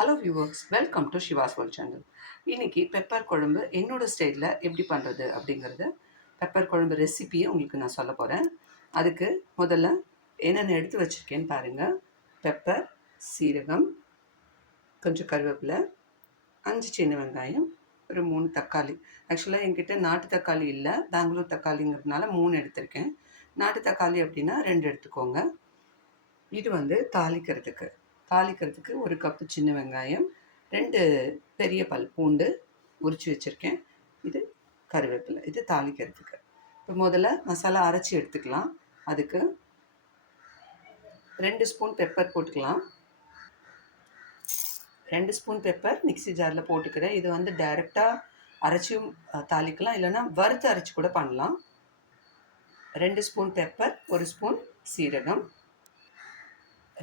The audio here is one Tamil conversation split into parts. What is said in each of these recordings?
Hello viewers welcome to Siva's world channel இன்னைக்கு பெப்பர் குழம்பு என்னோட ஸ்டைலில் எப்படி பண்ணுறது அப்படிங்கிறது பெப்பர் குழம்பு ரெசிபியை உங்களுக்கு நான் சொல்ல போகிறேன் அதுக்கு முதல்ல என்னென்ன எடுத்து வச்சுருக்கேன்னு பாருங்கள் பெப்பர் சீரகம் கொஞ்சம் கருவேப்பிலை அஞ்சு சின்ன வெங்காயம் ஒரு மூணு தக்காளி. ஆக்சுவலாக என்கிட்ட நாட்டு தக்காளி இல்லை பெங்களூர் தக்காளிங்கிறதுனால மூணு எடுத்திருக்கேன். நாட்டு தக்காளி அப்படின்னா ரெண்டு எடுத்துக்கோங்க. இது வந்து தாளிக்கிறதுக்கு. தாளிக்கிறதுக்கு ஒரு கப்பு சின்ன வெங்காயம் ரெண்டு பெரிய பல் பூண்டு உரித்து வச்சுருக்கேன். இது கருவேப்பிலை இது தாளிக்கிறதுக்கு. இப்போ முதல்ல மசாலா அரைச்சி எடுத்துக்கலாம். அதுக்கு ரெண்டு ஸ்பூன் பெப்பர் போட்டுக்கலாம். ரெண்டு ஸ்பூன் பெப்பர் மிக்ஸி ஜாரில் போட்டுக்கிறேன். இது வந்து டைரெக்டாக அரைச்சியும் தாளிக்கலாம். இல்லைன்னா வறுத்து அரைச்சி கூட பண்ணலாம். ரெண்டு ஸ்பூன் பெப்பர் ஒரு ஸ்பூன் சீரகம்.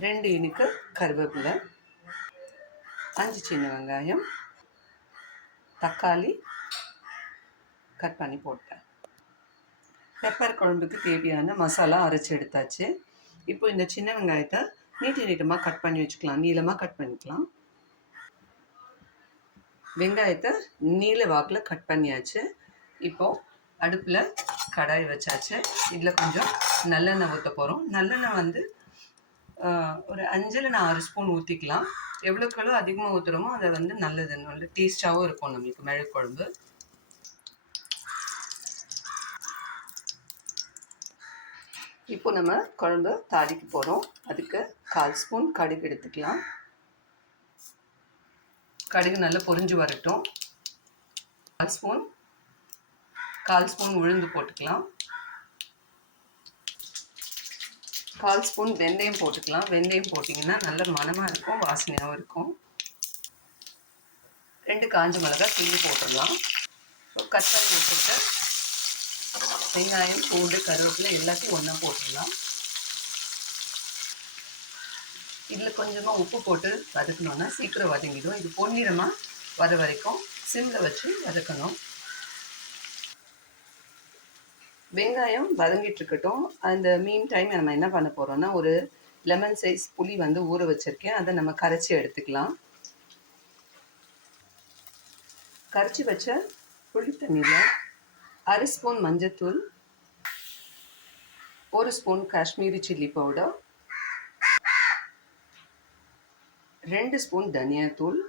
ரெண்டு இனுக்கு கருவேப்பிலை அஞ்சு சின்ன வெங்காயம் தக்காளி கட் பண்ணி போட்டேன். பெப்பர் குழம்புக்கு தேவையான மசாலா அரைச்சி எடுத்தாச்சு. இப்போ இந்த சின்ன வெங்காயத்தை நீட்டி நீட்டமாக கட் பண்ணி வச்சுக்கலாம். நீளமாக கட் பண்ணிக்கலாம். வெங்காயத்தை நீல வாக்கில் கட் பண்ணியாச்சு. இப்போது அடுப்பில் கடாய் வச்சாச்சு. இதில் கொஞ்சம் நல்லெண்ணெய் ஊற்ற போகிறோம் நல்லெண்ணெய் வந்து ஒரு அஞ்சில் நான் ஆறு ஸ்பூன் ஊற்றிக்கலாம் எவ்வளோக்கு அதிகமாக ஊற்றுறோமோ அதை வந்து நல்லது. நல்ல டேஸ்ட்டாகவும் இருக்கும் நம்மளுக்கு. மிளகு குழம்பு. இப்போ நம்ம குழம்பு தாளிக்க போகிறோம் அதுக்கு கால் ஸ்பூன் கடுகு எடுத்துக்கலாம். கடுகு நல்லா பொரிஞ்சு வரட்டும். கால் ஸ்பூன் கால் ஸ்பூன் உளுந்து போட்டுக்கலாம். கால் ஸ்பூன் வெந்தயம் போட்டுக்கலாம். வெந்தயம் போட்டிங்கன்னா நல்ல மணமாக இருக்கும் வாசனையாகவும் இருக்கும். ரெண்டு காஞ்ச மிளகாய் கிள்ளி போட்டுடலாம். இப்போ கட் வெங்காயம் பூண்டு கருவேப்பிலை எல்லாத்தையும் ஒன்றா போட்டுடலாம். இதில் கொஞ்சமாக உப்பு போட்டு வதக்கணுன்னா சீக்கிரம் வதங்கிடும். இது பொன்னிறமாக வர வரைக்கும் சிம்மில் வச்சு வதக்கணும். வெங்காயம் வதங்கிட்டு இருக்கட்டும் அந்த மீன் டைம் நம்ம என்ன பண்ண போகிறோம்னா ஒரு லெமன் சைஸ் புளி வந்து ஊற வச்சுருக்கேன். அதை நம்ம கரைச்சி எடுத்துக்கலாம். கரைச்சி வச்ச புளி தண்ணியில் அரை ஸ்பூன் மஞ்சத்தூள் ஒரு ஸ்பூன் காஷ்மீரி சில்லி பவுடர் ரெண்டு ஸ்பூன் தனியாத்தூள்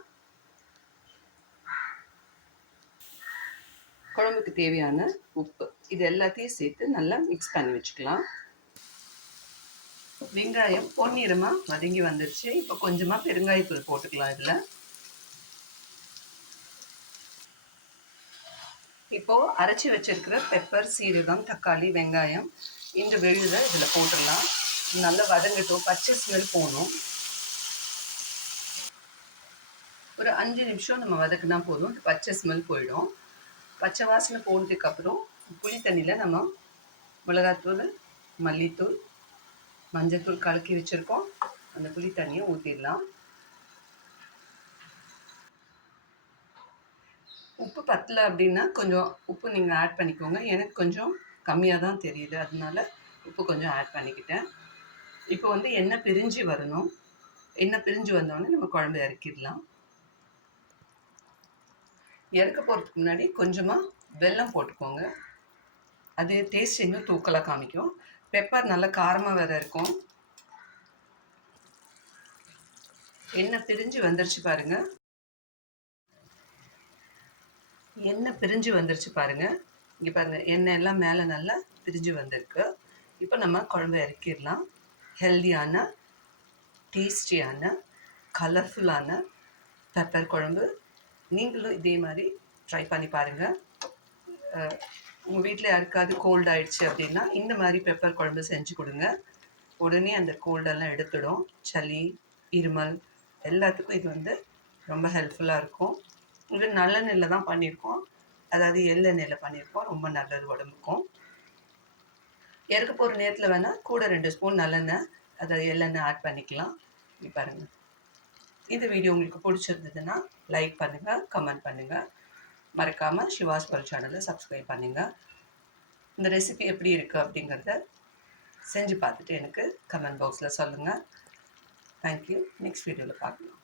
குழம்புக்கு தேவையான உப்பு. இது எல்லாத்தையும் சேர்த்து நல்லா மிக்ஸ் பண்ணி வச்சுக்கலாம். வெங்காயம் பொன்னிறமாக வதங்கி வந்துருச்சு. இப்போ கொஞ்சமாக பெருங்காயத்தூள் போட்டுக்கலாம் இதில். இப்போ அரைச்சி வச்சிருக்கிற பெப்பர் சீரகம் தக்காளி வெங்காயம் இந்த விழுதை இதில் போட்டுடலாம். நல்லா வதங்கட்டும். பச்சை ஸ்மெல் போகணும். ஒரு அஞ்சு நிமிஷம் நம்ம வதக்குனா போதும். பச்சை ஸ்மெல் போயிடும். பச்சை வாசனை போனதுக்கப்புறம் புளி தண்ணியில் நம்ம மிளகாத்தூள் மல்லித்தூள் மஞ்சத்தூள் கலக்கி வச்சுருக்கோம். அந்த புளி தண்ணியை ஊற்றிடலாம் உப்பு பத்தலை அப்படின்னா கொஞ்சம் உப்பு நீங்கள் ஆட் பண்ணிக்கோங்க. எனக்கு கொஞ்சம் கம்மியாக தான் தெரியுது. அதனால உப்பு கொஞ்சம் ஆட் பண்ணிக்கிட்டேன். இப்போ வந்து எண்ணெய் பிரிஞ்சு வரணும். எண்ணெய் பிரிஞ்சு வந்தோடனே நம்ம குழம்பு இறக்கிடலாம். இறக்க போகிறதுக்கு முன்னாடி கொஞ்சமாக வெல்லம் போட்டுக்கோங்க. அது டேஸ்ட் இன்னும் தூக்கலாக காமிக்கும். பெப்பர் நல்லா காரமாக வேற இருக்கும். எண்ணெய் பிரிஞ்சு வந்துருச்சு பாருங்க. எண்ணெய் பிரிஞ்சு வந்துருச்சு பாருங்க. இங்கே பாருங்க எண்ணெய் எல்லாம் மேலே நல்லா பிரிஞ்சு வந்திருக்கு. இப்போ நம்ம குழம்பு இறக்கிடலாம். ஹெல்தியான டேஸ்டியான கலர்ஃபுல்லான பெப்பர் குழம்பு. நீங்களும் இதே மாதிரி ட்ரை பண்ணி பாருங்கள் உங்கள் வீட்டில் யாருக்காவது கோல்ட் ஆயிடுச்சு அப்படின்னா இந்த மாதிரி பெப்பர் குழம்பு செஞ்சு கொடுங்க. உடனே அந்த கோல்டெல்லாம் எடுத்துடும். சளி இருமல் எல்லாத்துக்கும் இது வந்து ரொம்ப ஹெல்ப்ஃபுல்லாக இருக்கும். இது நல்லெண்ணெயில் தான் பண்ணியிருக்கோம். அதாவது எள்ளெண்ணெயில் பண்ணியிருக்கோம். ரொம்ப நல்லது உடம்புக்கும். இறக்க போகிற நேரத்தில் வேணால் கூட ரெண்டு ஸ்பூன் நல்லெண்ணெய் அதாவது எள்ளெண்ணெய் ஆட் பண்ணிக்கலாம். பாருங்கள் இந்த வீடியோ உங்களுக்கு பிடிச்சிருந்ததுன்னா லைக் பண்ணுங்கள் கமெண்ட் பண்ணுங்கள் மறக்காமல் சிவாஸ் பல் சேனலை சப்ஸ்கிரைப் பண்ணுங்கள் இந்த ரெசிபி எப்படி இருக்குது அப்படிங்கிறத செஞ்சு பார்த்துட்டு எனக்கு கமெண்ட் பாக்ஸில் சொல்லுங்கள் தேங்க்யூ நெக்ஸ்ட் வீடியோவில் பார்க்கலாம்.